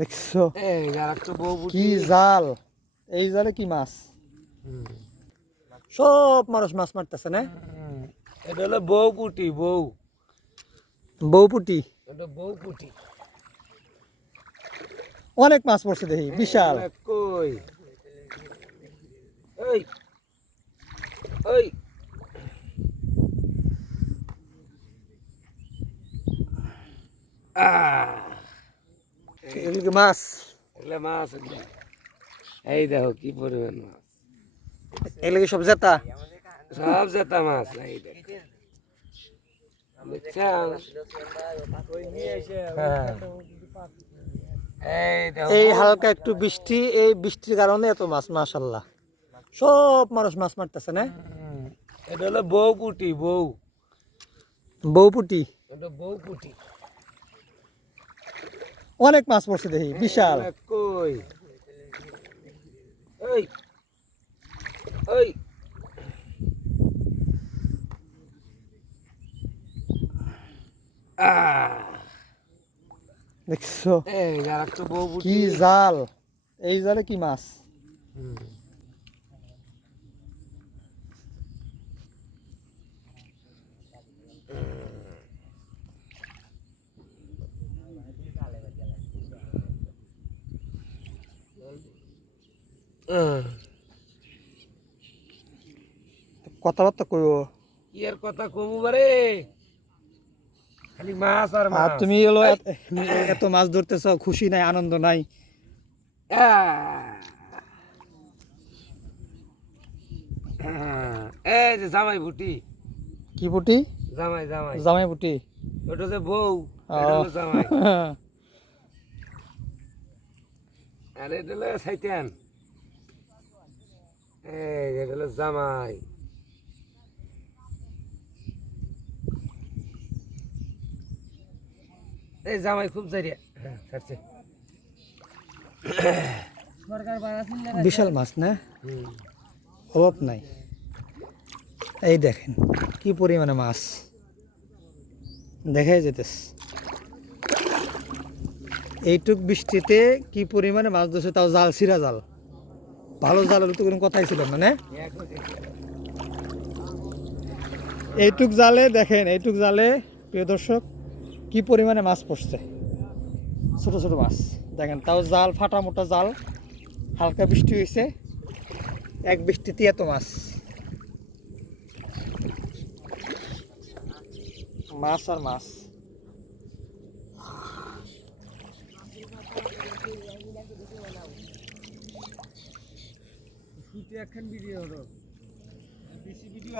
দেখছ? কি জাল। এই জালে কি মাছ? সব মানুষ মাছ মারতেছে না। এটা হলো বউ পুটি বউ। বউপুটি এটা বউ পুটি। অনেক মাছ পড়ছে দেখি বিশাল। কই। এই এই। আহ। এগুলো মাছ। এগুলো মাছ এই দেখো কি পরিমাণ মাছ। এগুলো কি সব জেতা? সব জেতা মাছ এই দেখ? হ্যাঁ। এই হালকা একটু বৃষ্টি এই বৃষ্টির কারণে এত মাছ মাশাল্লাহ সব মানুষ মাছ মারতেছে না। এটা হলো বউ পুটি বউ। বউপুটি। এটা বউ পুটি অনেক মাছ পড়ছে দেখি বিশাল। কই? এই এই। দেখছ? কি জাল। এই জালে কি মাছ? কথাবার্তা কইও কি আর কথা কমু বারে। খালি মাছ আর মাছ। তুমি হলো এত- মাছ ধরতেছ খুশি নাই আনন্দ নাই? এই যে জামাই বুটি। কি পুটি জামাই জামাই। জামাই পুটি ওটা যে বউ এটা জামাই। আর এটা হলো সাইতান। এই এটা হলো জামাই। এই জামাই খুব জারিয়া হ্যাঁ ছাড়ছে। বিশাল মাছ না? অভাব নাই। এই দেখেন কি পরিমাণে মাছ। দেখাই যেতেস এইটুক বৃষ্টিতে কি পরিমাণে মাছ ধরছে তাও জাল ছিঁড়া জাল। ভালো জালের তো কোনো কথাই ছিল না এইটুক জালে, দেখেন, এইটুক জালে, প্রিয় দর্শক, কি পরিমাণে মাছ পড়ছে? ছোট ছোট মাছ। দেখেন, তাও জাল, ফাটা মোটা জাল, হালকা বৃষ্টি হয়েছে। এক বৃষ্টিতে এত মাছ। মাছ আর মাছ। একখান ভিডিও হলো বেশি ভিডিও